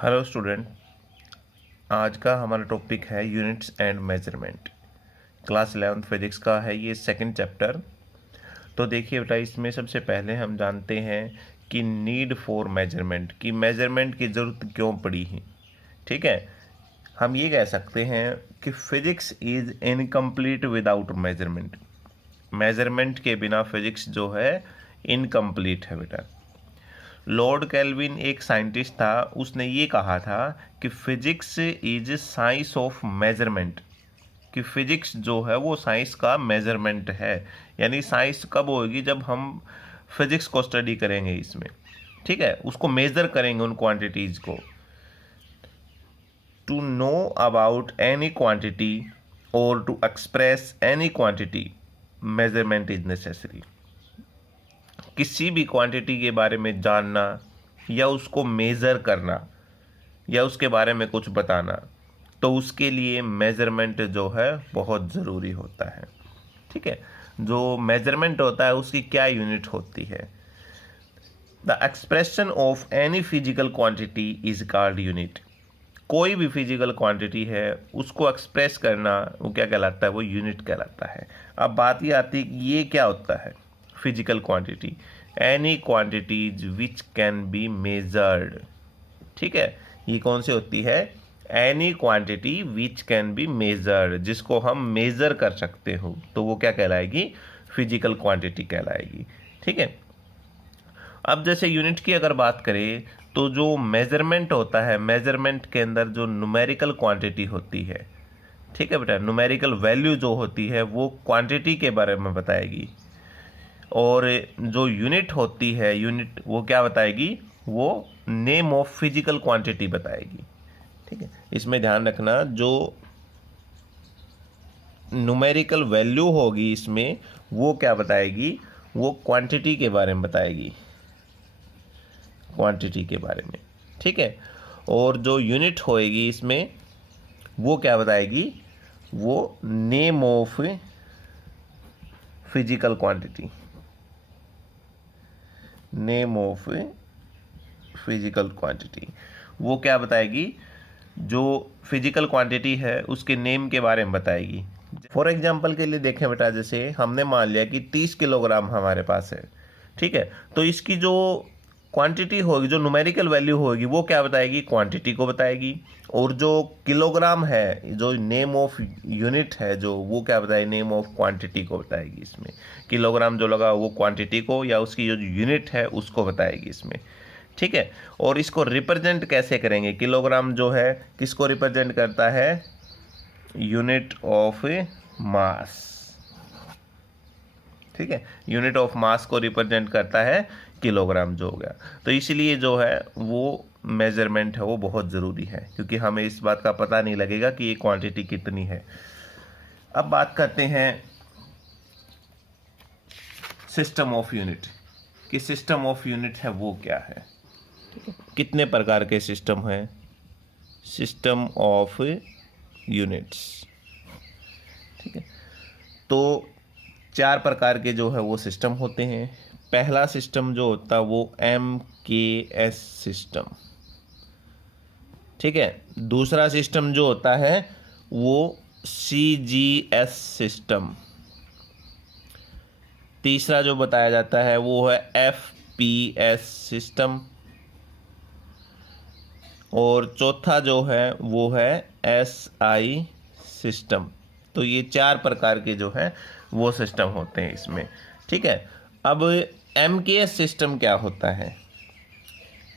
Hello student, आज का हमारा टॉपिक है units and measurement. Class 11th physics का है ये सेकंड चैप्टर। तो देखिए बेटा, इसमें सबसे पहले हम जानते हैं कि नीड फॉर मेजरमेंट, की मेजरमेंट की ज़रूरत क्यों पड़ी है। ठीक है, हम ये कह सकते हैं कि physics is incomplete without measurement. Measurement के बिना फिजिक्स जो है इनकम्प्लीट है बेटा। लॉर्ड केल्विन एक साइंटिस्ट था, उसने ये कहा था कि physics is science of measurement, कि फिजिक्स जो है वो साइंस का मेजरमेंट है। यानी साइंस कब होगी, जब हम फिजिक्स को स्टडी करेंगे इसमें। ठीक है, उसको मेजर करेंगे उन क्वांटिटीज को। To know about any quantity और to express any quantity measurement is necessary. किसी भी क्वांटिटी के बारे में जानना या उसको मेज़र करना या उसके बारे में कुछ बताना, तो उसके लिए मेज़रमेंट जो है बहुत ज़रूरी होता है। ठीक है, जो मेज़रमेंट होता है उसकी क्या यूनिट होती है? The expression of any physical quantity is called unit. कोई भी फिजिकल क्वांटिटी है उसको एक्सप्रेस करना वो क्या कहलाता है? वो यूनिट कहलाता है। अब बात ये आती है कि ये क्या होता है physical quantity? Any quantities which can be measured. ठीक है, ये कौन सी होती है? Any quantity which can be measured, जिसको हम मेजर कर सकते हो, तो वो क्या कहलाएगी? फिजिकल क्वांटिटी कहलाएगी। ठीक है, अब जैसे यूनिट की अगर बात करें तो जो मेजरमेंट होता है, मेजरमेंट के अंदर जो न्यूमेरिकल क्वांटिटी होती है, ठीक है बेटा, न्यूमेरिकल वैल्यू जो होती है वो क्वांटिटी के बारे में बताएगी। और जो यूनिट होती है, यूनिट वो क्या बताएगी? वो नेम ऑफ फिजिकल क्वांटिटी बताएगी। ठीक है, इसमें ध्यान रखना, जो न्यूमेरिकल वैल्यू होगी इसमें वो क्या बताएगी? वो क्वांटिटी के बारे में बताएगी, क्वांटिटी के बारे में। ठीक है, और जो यूनिट होएगी इसमें वो क्या बताएगी? वो name of physical quantity, name of physical quantity वो क्या बताएगी? जो फिजिकल क्वांटिटी है उसके नेम के बारे में बताएगी। फॉर एग्जांपल के लिए देखें बेटा, जैसे हमने मान लिया कि 30 किलोग्राम हमारे पास है। ठीक है, तो इसकी जो क्वांटिटी होगी, जो न्यूमेरिकल वैल्यू होगी, वो क्या बताएगी? क्वांटिटी को बताएगी। और जो किलोग्राम है, जो नेम ऑफ यूनिट है, जो वो क्या बताएगी? नेम ऑफ क्वांटिटी को बताएगी। इसमें किलोग्राम जो लगा वो क्वांटिटी को या उसकी जो यूनिट है उसको बताएगी इसमें। ठीक है, और इसको रिप्रेजेंट कैसे करेंगे? किलोग्राम जो है किसको रिप्रेजेंट करता है? Unit of mass. ठीक है, यूनिट ऑफ मास को रिप्रेजेंट करता है किलोग्राम जो हो गया। तो इसलिए जो है वो मेजरमेंट है वो बहुत ज़रूरी है, क्योंकि हमें इस बात का पता नहीं लगेगा कि ये क्वांटिटी कितनी है। अब बात करते हैं सिस्टम ऑफ यूनिट, कि सिस्टम ऑफ यूनिट है वो क्या है। कितने प्रकार के सिस्टम हैं? System of units. ठीक है, तो 4 प्रकार के जो है वो सिस्टम होते हैं। पहला सिस्टम जो होता है वो MKS सिस्टम। ठीक है, दूसरा सिस्टम जो होता है वो CGS सिस्टम। तीसरा जो बताया जाता है वो है FPS सिस्टम। और चौथा जो है वो है SI सिस्टम। तो ये 4 प्रकार के जो है वो सिस्टम होते हैं इसमें। ठीक है, अब MKS सिस्टम क्या होता है?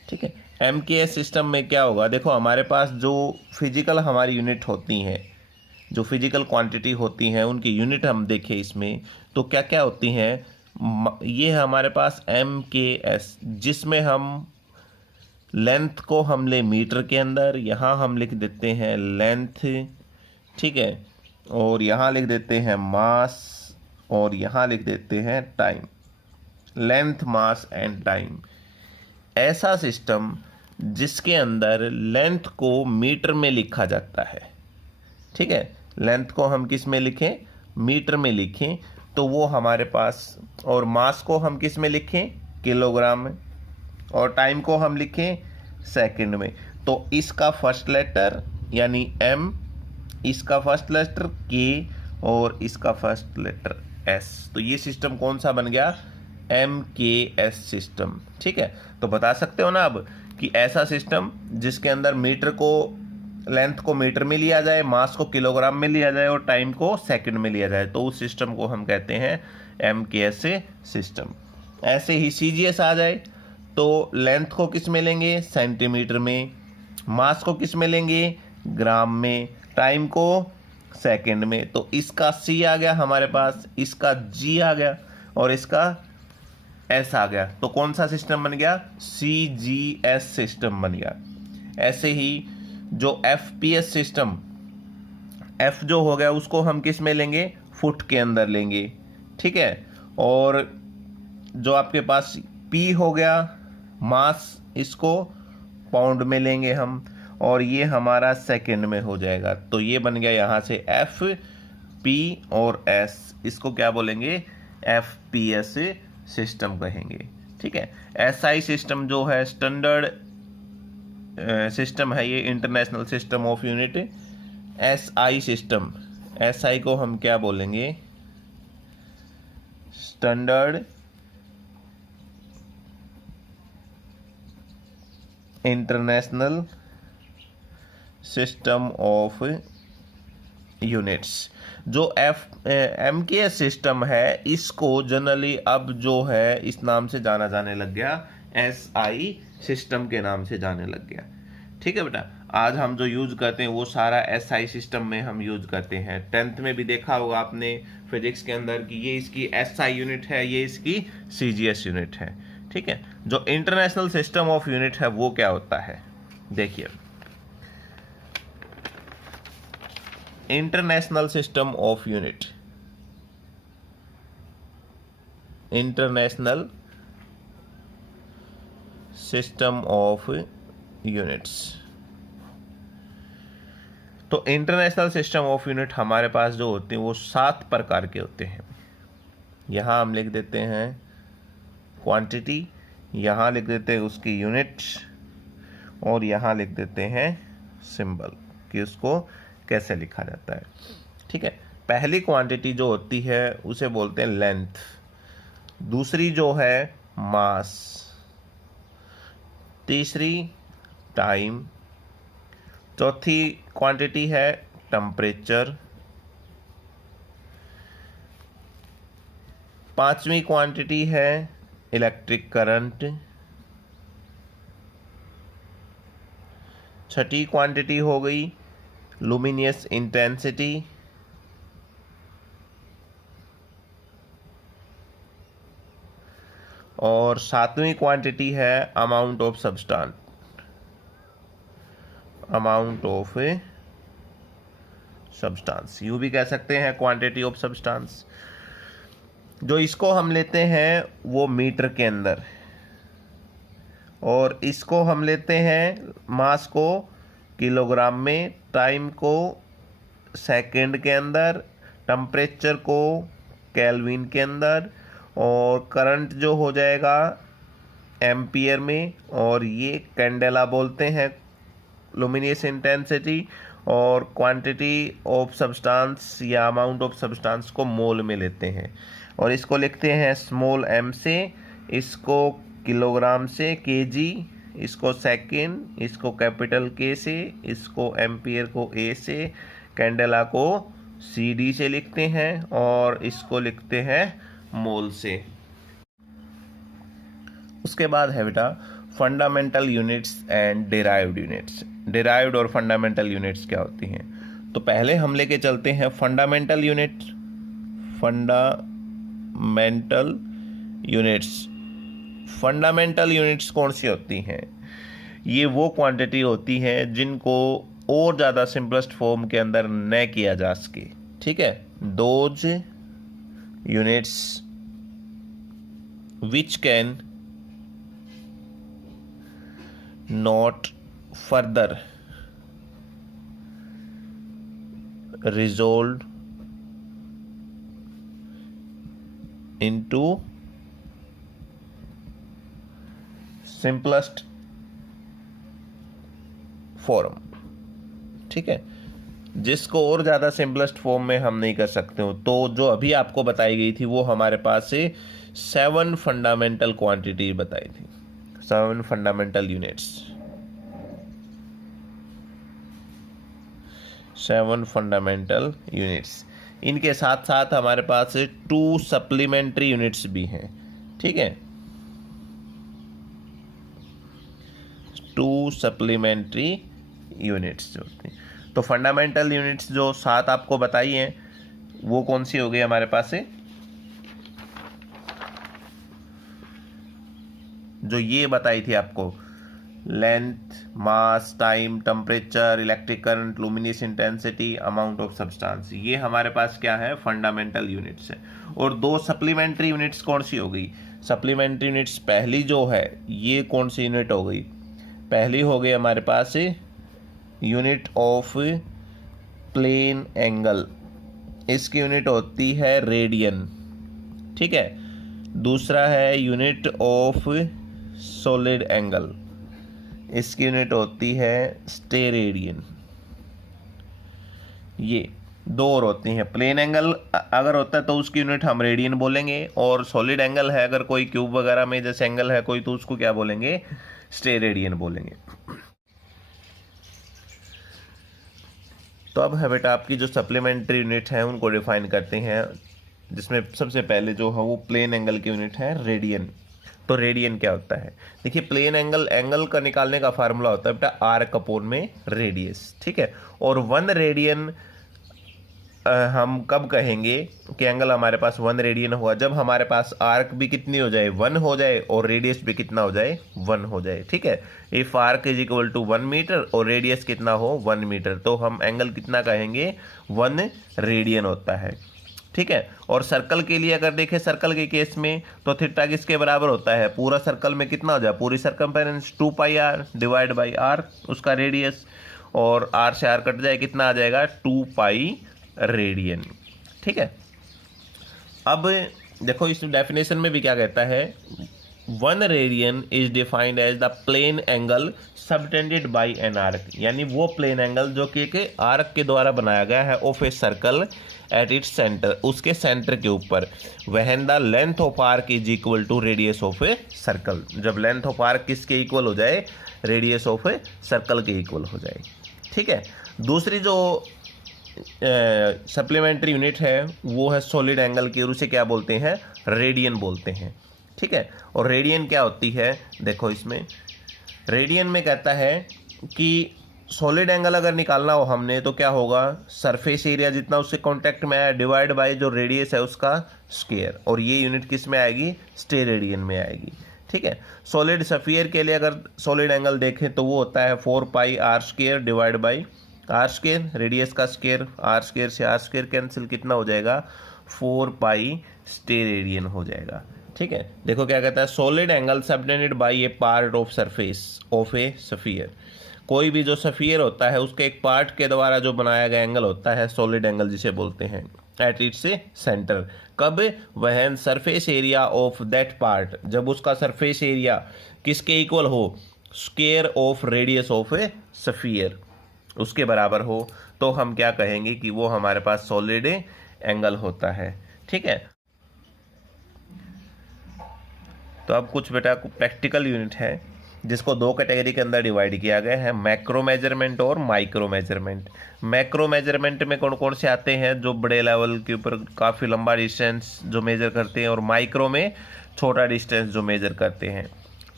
ठीक है, MKS सिस्टम में क्या होगा? देखो, हमारे पास जो फिजिकल हमारी यूनिट होती हैं, जो फिजिकल क्वांटिटी होती हैं, उनकी यूनिट हम देखें इसमें तो क्या क्या होती हैं? ये है हमारे पास MKS, जिसमें हम लेंथ को हम ले मीटर के अंदर, यहाँ हम लिख देते हैं लेंथ। ठीक है, और यहाँ लिख देते हैं मास, और यहाँ लिख देते हैं time. Length, mass and time. ऐसा सिस्टम जिसके अंदर लेंथ को मीटर में लिखा जाता है। ठीक है, लेंथ को हम किस में लिखें? मीटर में लिखें, तो वो हमारे पास। और मास को हम किस में लिखें? किलोग्राम में। और टाइम को हम लिखें सेकंड में। तो इसका फर्स्ट लेटर यानी M, इसका फर्स्ट लेटर K और इसका फर्स्ट लेटर S। तो ये सिस्टम कौन सा बन गया? MKS system. ठीक है, तो बता सकते हो ना अब कि ऐसा सिस्टम जिसके अंदर मीटर को, लेंथ को मीटर में लिया जाए, मास को किलोग्राम में लिया जाए और टाइम को सेकंड में लिया जाए, तो उस सिस्टम को हम कहते हैं MKS सिस्टम। ऐसे ही CGS आ जाए तो लेंथ को किस में लेंगे? सेंटीमीटर में। मास को किस में लेंगे? ग्राम में। टाइम को सेकंड में। तो इसका C आ गया हमारे पास, इसका G आ गया और इसका S आ गया। तो कौन सा सिस्टम बन गया? CGS सिस्टम बन गया। ऐसे ही जो FPS सिस्टम, F जो हो गया उसको हम किस में लेंगे? फुट के अंदर लेंगे। ठीक है, और जो आपके पास P हो गया, मास, इसको पाउंड में लेंगे हम, और ये हमारा सेकंड में हो जाएगा। तो ये बन गया यहाँ से F, P और S। इसको क्या बोलेंगे? FPS सिस्टम कहेंगे। ठीक है, SI सिस्टम जो है स्टैंडर्ड सिस्टम है, ये international system of unit. SI system, SI को हम क्या बोलेंगे? Standard international system of units. जो MKS सिस्टम है इसको जनरली अब जो है इस नाम से जाना जाने लग गया, SI सिस्टम के नाम से जाने लग गया। ठीक है बेटा, आज हम जो यूज करते हैं वो सारा SI सिस्टम में हम यूज करते हैं। 10th में भी देखा होगा आपने फिजिक्स के अंदर कि ये इसकी SI यूनिट है, ये इसकी CGS यूनिट है। ठीक है, जो इंटरनेशनल सिस्टम ऑफ यूनिट है वो क्या होता है? देखिए, international system of unit, international system of units. तो इंटरनेशनल सिस्टम ऑफ यूनिट हमारे पास जो होते हैं वो 7 प्रकार के होते हैं। यहां हम लिख देते हैं क्वांटिटी, यहां लिख देते हैं उसकी यूनिट्स, और यहां लिख देते हैं सिंबल कि उसको कैसे लिखा जाता है। ठीक है, पहली क्वांटिटी जो होती है उसे बोलते हैं लेंथ, दूसरी जो है मास, तीसरी टाइम, चौथी क्वांटिटी है टेम्परेचर, पांचवी क्वांटिटी है इलेक्ट्रिक करंट, छठी क्वांटिटी हो गई लुमिनियस इंटेंसिटी, और सातवीं क्वांटिटी है amount of substance, amount of substance, यूं भी कह सकते हैं क्वांटिटी ऑफ सब्सटेंस। जो इसको हम लेते हैं वो मीटर के अंदर, और इसको हम लेते हैं मास को किलोग्राम में, टाइम को सेकंड के अंदर, टेम्परेचर को केल्विन के अंदर, और करंट जो हो जाएगा एम्पियर में, और ये कैंडेला बोलते हैं लुमिनियस इंटेंसिटी, और क्वांटिटी ऑफ सब्सटेंस या अमाउंट ऑफ सब्सटेंस को मोल में लेते हैं, और इसको लिखते हैं स्मॉल m से, इसको किलोग्राम से kg, इसको सेकंड, इसको कैपिटल K से, इसको एम्पियर को A से, कैंडेला को CD से लिखते हैं, और इसको लिखते हैं मोल से। उसके बाद है बेटा fundamental units and derived units. Derived और फंडामेंटल यूनिट्स क्या होती हैं? तो पहले हम लेके चलते हैं fundamental unit. Fundamental units, fundamental units कौन सी होती हैं? ये वो क्वांटिटी होती हैं जिनको और ज़्यादा सिंपलेस्ट फॉर्म के अंदर न किया जा सके। ठीक है, those units which can not further resolved into simplest form, ठीक है, जिसको और ज़्यादा सिंपलेस्ट फॉर्म में हम नहीं कर सकते हो। तो जो अभी आपको बताई गई थी वो हमारे पास से 7 फंडामेंटल क्वांटिटी बताई थी, 7 फंडामेंटल यूनिट्स, 7 फंडामेंटल यूनिट्स। इनके साथ साथ हमारे पास 2 सप्लीमेंट्री यूनिट्स भी हैं, ठीक है, 2 सप्लीमेंट्री यूनिट्स जो होती हैं। तो फंडामेंटल यूनिट्स जो 7 आपको बताई हैं वो कौन सी हो गई हमारे पास से, जो ये बताई थी आपको, length, mass, time, temperature, electric current, luminous intensity, amount of substance, ये हमारे पास क्या है, फंडामेंटल यूनिट्स है। और 2 सप्लीमेंट्री यूनिट्स कौन सी हो गई, सप्लीमेंट्री यूनिट्स पहली जो है ये कौन सी यूनिट हो गई, पहली हो गई हमारे पास यूनिट ऑफ प्लेन एंगल, इसकी यूनिट होती है रेडियन, ठीक है। दूसरा है यूनिट ऑफ सॉलिड एंगल, इसकी यूनिट होती है स्टेरेडियन। ये 2 और होती हैं। प्लेन एंगल अगर होता है तो उसकी यूनिट हम रेडियन बोलेंगे, और सॉलिड एंगल है अगर कोई क्यूब वगैरह में जैसे एंगल है कोई, तो उसको क्या बोलेंगे, स्टेरेडियन बोलेंगे। तो अब है बेटा आपकी जो सप्लीमेंट्री यूनिट है उनको डिफाइन करते हैं, जिसमें सबसे पहले जो है वो प्लेन एंगल की यूनिट है रेडियन। तो रेडियन क्या होता है, देखिए प्लेन एंगल का निकालने का फार्मूला होता है बेटा आर्क अपॉन में रेडियस, ठीक है। और 1 रेडियन हम कब कहेंगे कि एंगल हमारे पास 1 रेडियन हुआ, जब हमारे पास आर्क भी कितनी हो जाए, 1 हो जाए, और रेडियस भी कितना हो जाए, 1 हो जाए, ठीक है। If arc is equal to 1 metre और रेडियस कितना हो 1 मीटर, तो हम एंगल कितना कहेंगे, 1 रेडियन होता है, ठीक है। और सर्कल के लिए अगर देखें, सर्कल के केस में तो थीटा किसके बराबर होता है, पूरा सर्कल में कितना हो जाए, पूरी circumference 2 pi R divide by R उसका रेडियस, और आर से आर कट जाए कितना आ जाएगा 2 पाई रेडियन, ठीक है। अब देखो इस डेफिनेशन में भी क्या कहता है, 1 radian is defined as the plane angle subtended by an arc, यानी वो प्लेन एंगल जो कि एक आर्क के द्वारा बनाया गया है of a circle at its centre, उसके सेंटर के ऊपर, when the length of arc is equal to radius of a circle, जब लेंथ ऑफ आर्क किसके इक्वल हो जाए, रेडियस ऑफ ए सर्कल के इक्वल हो जाए, ठीक है। दूसरी जो सप्लीमेंट्री यूनिट है वो है सॉलिड एंगल की, और उसे क्या बोलते हैं, रेडियन बोलते हैं, ठीक है। और रेडियन क्या होती है, देखो इसमें रेडियन में कहता है कि सॉलिड एंगल अगर निकालना हो हमने तो क्या होगा, सरफेस एरिया जितना उससे कांटेक्ट में आया डिवाइड बाय जो रेडियस है उसका स्क्वायर, और ये यूनिट किस में आएगी, स्टेरेडियन में आएगी, ठीक है। सॉलिड सफियर के लिए अगर सॉलिड एंगल देखें तो वो होता है 4 pi R square divide by R square, radius का स्क्वायर, आर स्क्वायर से आर स्क्वायर कैंसिल, कितना हो जाएगा 4 पाई स्टेरेडियन हो जाएगा, ठीक है। देखो क्या कहता है, solid angle subtended bye A part of surface of A sphere, कोई भी जो सफियर होता है उसके एक पार्ट के द्वारा जो बनाया गया एंगल होता है सॉलिड एंगल जिसे बोलते हैं, एट इट्स सेंटर, कब, when surface area of that part, जब उसका सरफेस एरिया किसके इक्वल हो, square of radius of A sphere, उसके बराबर हो, तो हम क्या कहेंगे कि वो हमारे पास सॉलिड एंगल होता है, ठीक है। तो अब कुछ बेटा प्रैक्टिकल यूनिट है जिसको 2 कैटेगरी के अंदर डिवाइड किया गया है, मैक्रो मेजरमेंट और माइक्रो मेजरमेंट। मैक्रो मेजरमेंट में कौन कौन से आते हैं, जो बड़े लेवल के ऊपर काफ़ी लंबा डिस्टेंस जो मेजर करते हैं, और माइक्रो में छोटा डिस्टेंस जो मेजर करते हैं,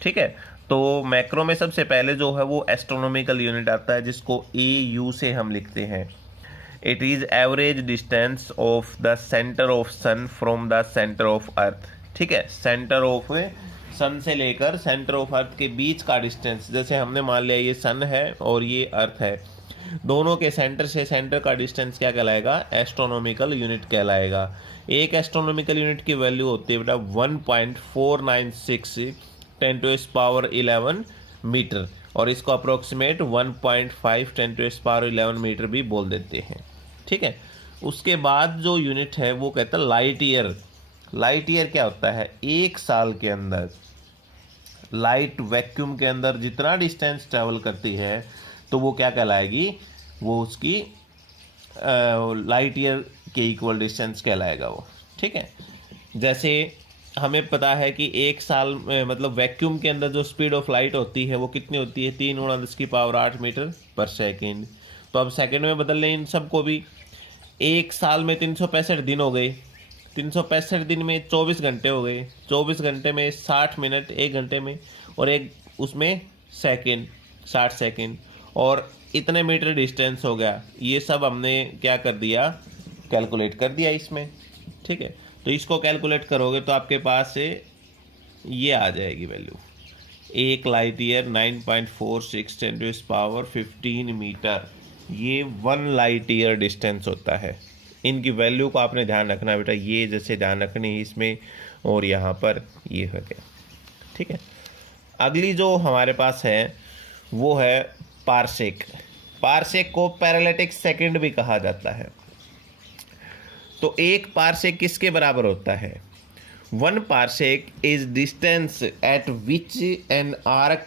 ठीक है। तो मैक्रो में सबसे पहले जो है वो एस्ट्रोनॉमिकल यूनिट आता है जिसको AU से हम लिखते हैं। It is average distance of the centre of sun from the centre of earth, ठीक है। सेंटर ऑफ सन से लेकर सेंटर ऑफ अर्थ के बीच का डिस्टेंस, जैसे हमने मान लिया ये सन है और ये अर्थ है, दोनों के सेंटर से सेंटर का डिस्टेंस क्या कहलाएगा, एस्ट्रोनॉमिकल यूनिट कहलाएगा। एक एस्ट्रोनॉमिकल यूनिट की वैल्यू होती है बेटा 1.496 10⁻11 मीटर, और इसको अप्रोक्सीमेट 1.5 10⁻11 मीटर भी बोल देते हैं, ठीक है। उसके बाद जो यूनिट है वो कहता है लाइट ईयर। लाइट ईयर क्या होता है, 1 साल के अंदर लाइट वैक्यूम के अंदर जितना डिस्टेंस ट्रैवल करती है, तो तो वो क्या कहलाएगी, वो उसकी लाइट ईयर के इक्वल डिस्टेंस कहलाएगा वो। ठीक है, जैसे हमें पता है कि 1 साल मतलब वैक्यूम के अंदर जो स्पीड ऑफ लाइट होती है वो कितनी होती है, 3 × 10⁸ मीटर पर सेकेंड। तो अब सेकेंड में बदल लें इन सबको भी। 1 साल में 365 दिन हो गए, 365 दिन में 24 घंटे हो गए, 24 घंटे में 60 मिनट 1 घंटे में, और एक उसमें सेकेंड 60 सेकेंड, और इतने मीटर डिस्टेंस हो गया। ये सब हमने क्या कर दिया, कैलकुलेट कर दिया इसमें। ठीक है, तो इसको कैलकुलेट करोगे तो आपके पास से ये आ जाएगी वैल्यू, 1 लाइट ईयर 9.46 × 10⁻15 मीटर, ये 1 लाइट ईयर डिस्टेंस होता है। इनकी वैल्यू को आपने ध्यान रखना बेटा, ये जैसे ध्यान रखनी है इसमें, और यहाँ पर ये हो गया। ठीक है, अगली जो हमारे पास है वो है पारसेक। पारसेक को पैरेलैटिक सेकंड भी कहा जाता है। तो एक पारसेक किसके बराबर होता है, 1 parsec is distance eight which an arc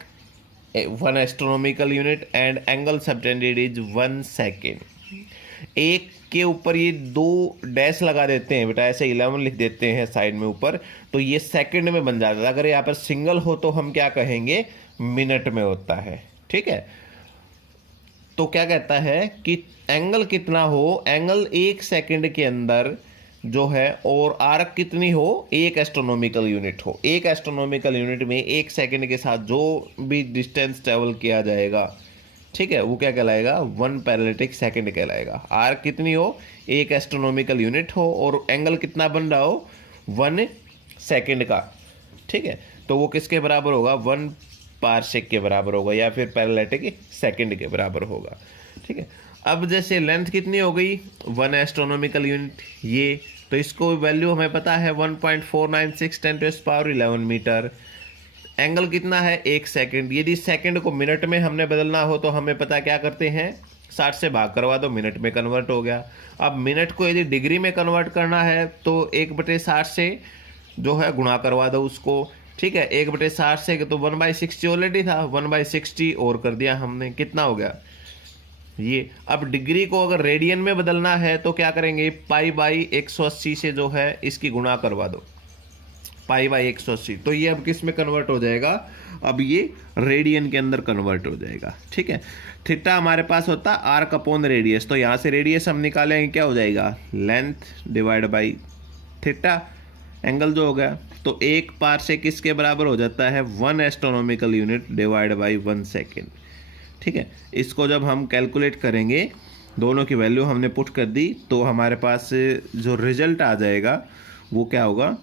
1 astronomical unit and angle subtended is 1 second. एक के ऊपर ये 2 डैश लगा देते हैं बेटा, ऐसे 11 लिख देते हैं साइड में ऊपर, तो ये सेकंड में बन जाता है। अगर यहाँ पर सिंगल हो तो हम क्या कहेंगे, मिनट में होता है। ठीक है, तो क्या कहता है कि एंगल कितना हो, एंगल 1 सेकंड के अंदर जो है, और आर्क कितनी हो, 1 एस्ट्रोनॉमिकल यूनिट हो। 1 एस्ट्रोनॉमिकल यूनिट में 1 सेकंड के साथ जो भी डिस्टेंस ट्रेवल किया जाएगा, ठीक है, वो क्या कहलाएगा, 1 पैरेलैटिक सेकंड कहलाएगा। आर्क कितनी हो, 1 एस्ट्रोनॉमिकल यूनिट हो, और एंगल कितना बन रहा हो, 1 सेकंड का। ठीक है, तो वो किसके बराबर होगा, 1 पारसेक के बराबर होगा, या फिर पैरेलैटिक सेकंड के बराबर होगा। ठीक है, अब जैसे लेंथ कितनी हो गई, 1 एस्ट्रोनॉमिकल यूनिट, ये तो इसको वैल्यू हमें पता है 1.496 10⁻11 मीटर। एंगल कितना है, 1 सेकंड। यदि सेकंड को मिनट में हमने बदलना हो तो हमें पता क्या करते हैं, 60 से भाग करवा दो, मिनट में कन्वर्ट हो गया। अब मिनट को यदि डिग्री में कन्वर्ट करना है तो 1/60 से जो है गुणा करवा दो उसको। ठीक है, 1/60 से तो 1/60 ऑलरेडी था, 1/60 और कर दिया हमने, कितना हो गया ये। अब डिग्री को अगर रेडियन में बदलना है तो क्या करेंगे, π/180 से जो है इसकी गुणा करवा दो, π/180। तो ये अब किस में कन्वर्ट हो जाएगा, अब ये रेडियन के अंदर कन्वर्ट हो जाएगा। ठीक है, थीटा हमारे पास होता है आर्क अपॉन रेडियस, तो यहाँ से रेडियस हम निकालेंगे, क्या हो जाएगा, length divide by theta, angle जो हो गया। तो 1 पारसेक किसके बराबर हो जाता है, 1 astronomical unit divide by 1 second. ठीक है, इसको जब हम कैलकुलेट करेंगे, दोनों की वैल्यू हमने पुट कर दी, तो हमारे पास जो रिजल्ट आ जाएगा वो क्या होगा,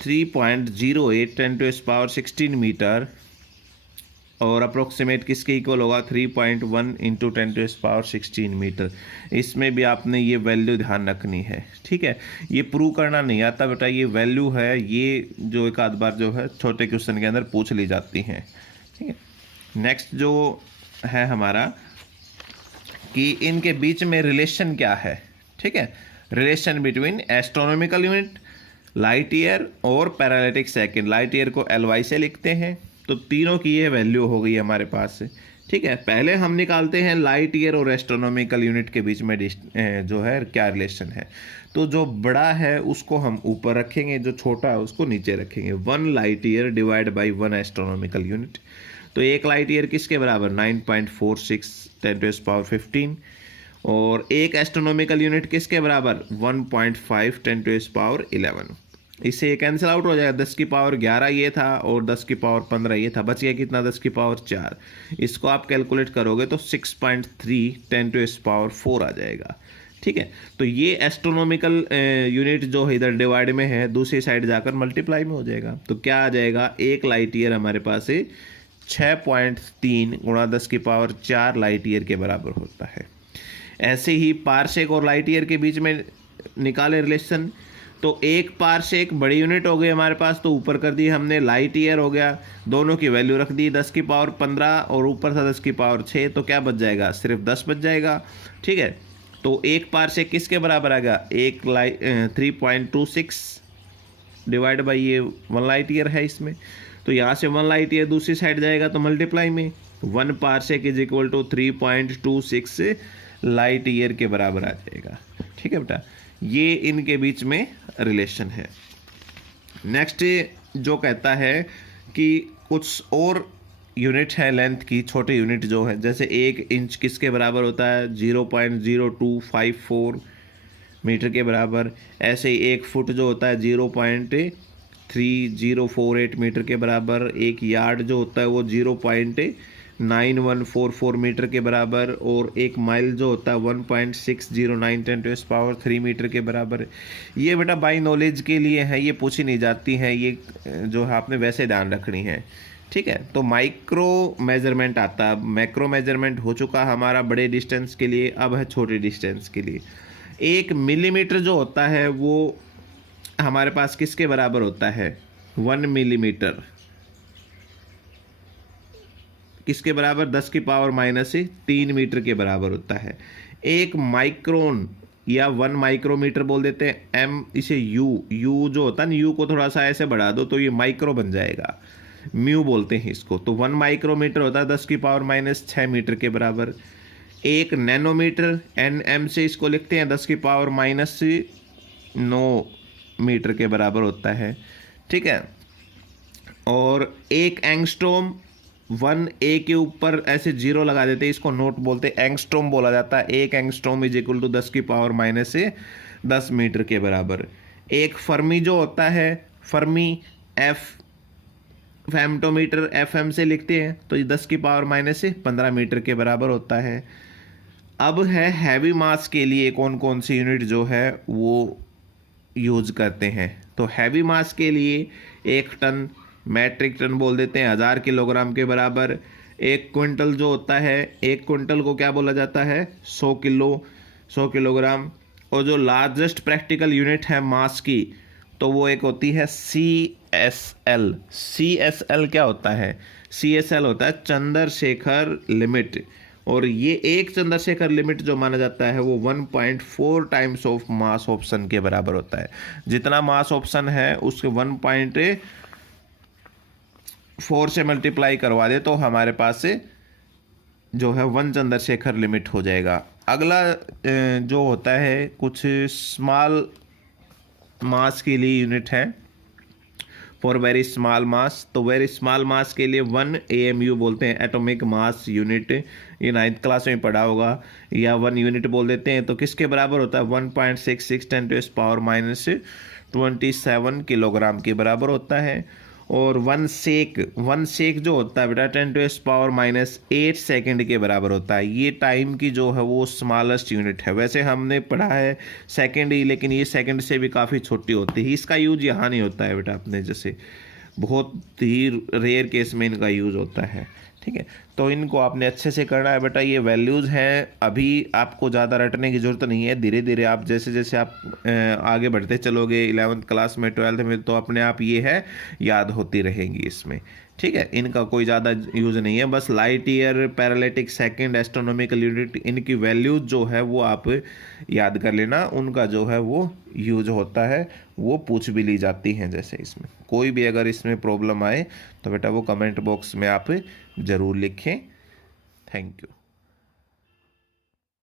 3.08 10⁻16 मीटर, और अप्रोक्सीमेट किसके इक्वल होगा, 3.1 × 10⁻16 मीटर। इसमें भी आपने ये वैल्यू ध्यान रखनी है। ठीक है, ये प्रूव करना नहीं आता बेटा, ये वैल्यू है, ये जो एक आध बार जो है छोटे क्वेश्चन के अंदर पूछ ली जाती हैं। ठीक है, नेक्स्ट जो है हमारा कि इनके बीच में रिलेशन क्या है। ठीक है, relation between astronomical unit, light year और पैरेलैटिक सेकंड। लाइट ईयर को LY से लिखते हैं, तो तीनों की ये वैल्यू हो गई हमारे पास से। ठीक है, पहले हम निकालते हैं लाइट ईयर और एस्ट्रोनॉमिकल यूनिट के बीच में जो है क्या रिलेशन है। तो जो बड़ा है उसको हम ऊपर रखेंगे, जो छोटा है उसको नीचे रखेंगे। 1 light year divide by 1 astronomical unit, तो 1 लाइट ईयर किसके बराबर, 9.46 10⁻15, और 1 एस्ट्रोनॉमिकल यूनिट किसके बराबर, 1.5 10⁻11। इससे ये कैंसिल आउट हो जाएगा, 10⁻11 ये था और 10⁻15 ये था, बच गया कितना, 10⁻4। इसको आप कैलकुलेट करोगे तो 6.3 10⁻4 आ जाएगा। ठीक है, तो ये एस्ट्रोनॉमिकल यूनिट जो है इधर डिवाइड में है, दूसरी साइड जाकर मल्टीप्लाई में हो जाएगा। तो क्या आ जाएगा, 1 लाइट ईयर हमारे पास 6.3 × 10⁻4 लाइट ईयर के बराबर होता है। ऐसे ही पारसेक और लाइट ईयर के बीच में निकाले रिलेशन, तो 1 पारसेक बड़ी यूनिट हो गई हमारे पास, तो ऊपर कर दी हमने, लाइट ईयर हो गया, दोनों की वैल्यू रख दी 10⁻15 और ऊपर था 10⁻6, तो क्या बच जाएगा, सिर्फ 10 बच जाएगा। ठीक है, तो 1 पारसेक किसके बराबर आ गया, 3.26 डिवाइड बाई ये 1 लाइट ईयर है इसमें, तो यहाँ से 1 लाइट ईयर दूसरी साइड जाएगा तो मल्टीप्लाई में, 1 parsec is equal to 3.26 light year के बराबर आ जाएगा। ठीक है बेटा, ये इनके बीच में रिलेशन है। नेक्स्ट जो कहता है कि कुछ और यूनिट है लेंथ की, छोटे यूनिट जो है, जैसे 1 इंच किसके बराबर होता है, 0.0254 मीटर के बराबर। ऐसे ही 1 फुट जो होता है 0.3048 मीटर के बराबर। 1 यार्ड जो होता है वो 0.9144 मीटर के बराबर। और 1 माइल जो होता है 1.609 10⁻³ मीटर के बराबर। ये बेटा बाई नॉलेज के लिए है, ये पूछी नहीं जाती हैं, ये जो है आपने वैसे ध्यान रखनी है। ठीक है, तो माइक्रो मेजरमेंट आता है। मैक्रो मेजरमेंट हो चुका हमारा बड़े डिस्टेंस के लिए, अब है छोटे डिस्टेंस के लिए। 1 मिलीमीटर जो होता है वो हमारे पास किसके बराबर होता है, 1 मिलीमीटर किसके बराबर, 10⁻³ मीटर के बराबर होता है। 1 माइक्रोन या 1 माइक्रोमीटर बोल देते हैं, एम इसे यू जो होता है ना, यू को थोड़ा सा ऐसे बढ़ा दो तो ये माइक्रो बन जाएगा, म्यू बोलते हैं इसको। तो 1 माइक्रोमीटर होता है 10⁻⁶ मीटर के बराबर। 1 नैनोमीटर, एनएम से इसको लिखते हैं, 10⁻⁹ मीटर के बराबर होता है। ठीक है, और 1 एंगस्ट्रॉम, 1 ए के ऊपर ऐसे 0 लगा देते हैं, इसको नोट बोलते हैं, एंगस्ट्रॉम बोला जाता है। 1 angstrom is equal to 10⁻⁻10 metre के बराबर। 1 फर्मी जो होता है, फर्मी एफ फेम्टोमीटर एफएम से लिखते हैं, तो ये 10⁻⁻15 मीटर के बराबर होता है। अब है हैवी मास के लिए कौन कौन सी यूनिट जो है वो यूज करते हैं। तो हैवी मास के लिए 1 टन, मैट्रिक टन बोल देते हैं, 1000 किलोग्राम के बराबर। 1 क्विंटल जो होता है, 1 क्विंटल को क्या बोला जाता है, 100 किलोग्राम। और जो लार्जेस्ट प्रैक्टिकल यूनिट है मास की, तो वो एक होती है CSL। CSL क्या होता है, CSL होता है चंद्रशेखर लिमिट। और ये एक चंद्रशेखर लिमिट जो माना जाता है वो 1.4 टाइम्स ऑफ मास ऑप्शन के बराबर होता है। जितना मास ऑप्शन है उसके 1.4 से मल्टीप्लाई करवा दे तो हमारे पास से जो है 1 चंद्रशेखर लिमिट हो जाएगा। अगला जो होता है कुछ स्मॉल मास के लिए यूनिट है, फॉर वेरी स्मॉल मास। तो वेरी स्मॉल मास के लिए 1 AMU बोलते हैं, एटॉमिक मास यूनिट। ये 9th क्लास में पढ़ा होगा। या 1 यूनिट बोल देते हैं, तो किसके बराबर होता है, 1.66 10⁻27 किलोग्राम के बराबर होता है। और 1 सेक जो होता है बेटा 10⁻⁸ सेकंड के बराबर होता है। ये टाइम की जो है वो स्मॉलेस्ट यूनिट है। वैसे हमने पढ़ा है सेकंड ही, लेकिन ये सेकंड से भी काफ़ी छोटी होती है। इसका यूज यहाँ नहीं होता है बेटा, अपने जैसे बहुत ही रेयर केस में इनका यूज होता है। ठीक है, तो इनको आपने अच्छे से करना है बेटा। ये वैल्यूज़ हैं, अभी आपको ज़्यादा रटने की ज़रूरत नहीं है। धीरे धीरे आप जैसे जैसे आप आगे बढ़ते चलोगे 11th क्लास में, 12th में, तो अपने आप ये है याद होती रहेंगी इसमें। ठीक है, इनका कोई ज़्यादा यूज़ नहीं है। बस light year, paralytic second, astronomical unit, इनकी वैल्यूज जो है वो आप याद कर लेना। उनका जो है वो यूज होता है, वो पूछ भी ली जाती हैं। जैसे इसमें कोई भी अगर इसमें प्रॉब्लम आए तो बेटा वो कमेंट बॉक्स में आप ज़रूर लिखें। Thank you.